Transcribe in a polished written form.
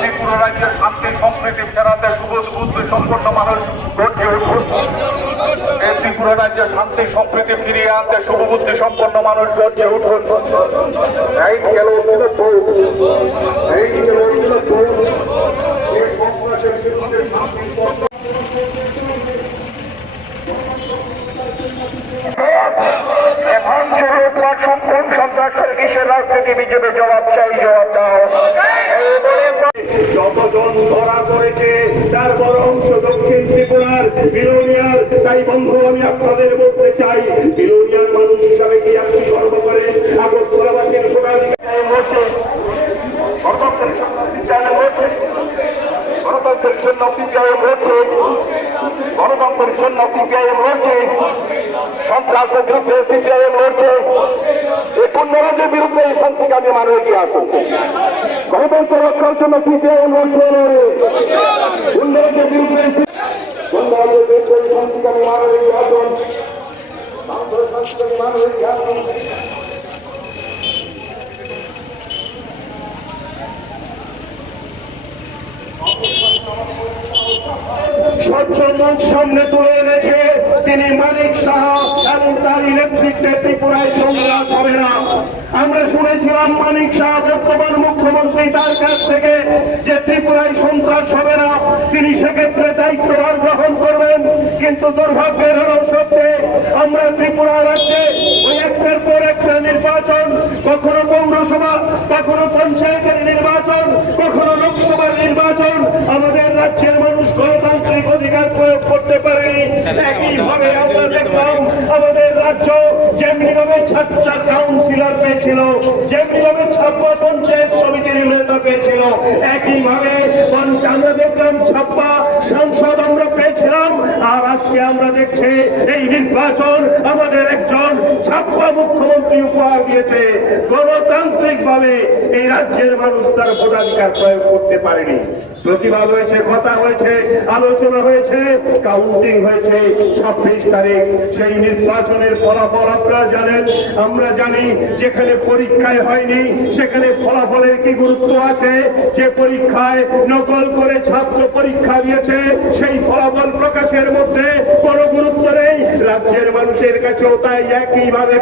ত্রিপুরা রাজ্যের শান্তি সম্প্রীতি ফেরাতে সুবোধ বুদ্ধি সম্পন্ন মানুষ গর্জে উঠুন। এই ত্রিপুরা রাজ্যের শান্তি সম্প্রীতি ফিরিয়ে আনতে শুভবুদ্ধি সম্পন্ন মানুষ গর্জে উঠুন। এই গেল কোন সন্ত্রাস করে কিসের রাজনীতি বিজেপি জবাব চাই, জবাব দাও। যতজন ধরা করেছে তার বড় অংশ দক্ষিণ ত্রিপুরার বিলোনিয়ার। তাই বন্ধু, আমি আপনাদের বলতে চাই, বিলোনিয়ার মানুষ হিসাবে কি আপনি গর্ব করেন? আগরতলাবাসীর ভোটাধিকার মরছে, গণতন্ত্রের জন্য সিপিআইএম মরছে, গণতন্ত্রের জন্য সিপিআইএম মরছে, গণতন্ত্রের জন্য সিপিআইএম মরছে, সন্ত্রাসের বিরুদ্ধে সিপিআইএম লড়ছে। এই পুণ্যরাজ্যের বিরুদ্ধে এই শান্তিকামী মানুষ এগিয়ে আসুন। গণতন্ত্র রক্ষার জন্য সিপিআইএম লড়ছে, পুণ্যরাজ্যের বিরুদ্ধে শান্তিকামী মানুষ এগিয়ে আসুন, শান্তিকামী মানুষ এগিয়ে আসুন। স্বচ্ছ মুখ সামনে তুলে এনেছে তিনি মানিক সাহা এবং তার নেতৃত্বে ত্রিপুরায় সন্ত্রাস হবে না। আমরা শুনেছিলাম মানিক সাহা বর্তমান মুখ্যমন্ত্রী, তার কাছ থেকে যে ত্রিপুরায় সন্ত্রাস হবে না, তিনি সেক্ষেত্রে দায়িত্বভার গ্রহণ করবেন। কিন্তু দুর্ভাগ্যের হল সত্যি, আমরা ত্রিপুরা রাজ্যে ওই একটার পর একটা নির্বাচন, কখনো পৌরসভা, কখনো পঞ্চায়েতের নির্বাচন, কখনো লোকসভার নির্বাচন, আমাদের রাজ্যের মানুষ গণতান্ত্রিক অধিকার প্রয়োগ করতে পারেনি। একইভাবে আমরা দেখলাম আমাদের রাজ্য যেমনিভাবে 6টা কাউন্সিলর পেয়েছিল, যেমনিভাবে 56 পঞ্চায়েত সমিতির নেতা পেয়েছিল, একইভাবে আমরা দেখলাম 56 সাংসদ আমরা পেয়েছিলাম। আর আজকে আমরা দেখছি এই নির্বাচন আমাদের একজন 56 মুখ্যমন্ত্রী উপহার দিয়েছে। গণতান্ত্রিক ভাবে এই রাজ্যের মানুষ তার ভোটাধিকার প্রয়োগ করতে পারেনি। প্রতিবাদ হয়েছে, কথা হয়েছে, আলোচনা হয়েছে, কাউন্টিং হয়েছে 26 তারিখ। সেই নির্বাচনের ফলাফল আপনারা জানেন, আমরা জানি। যেখানে পরীক্ষায় হয়নি সেখানে ফলাফলের কি গুরুত্ব আছে? যে পরীক্ষায় নকল করে ছাত্র পরীক্ষা দিয়েছে সেই ফলাফল প্রকাশের মধ্যে কোনো গুরুত্ব নেই। রাজ্যের মানুষের কাছেও তাই একইভাবে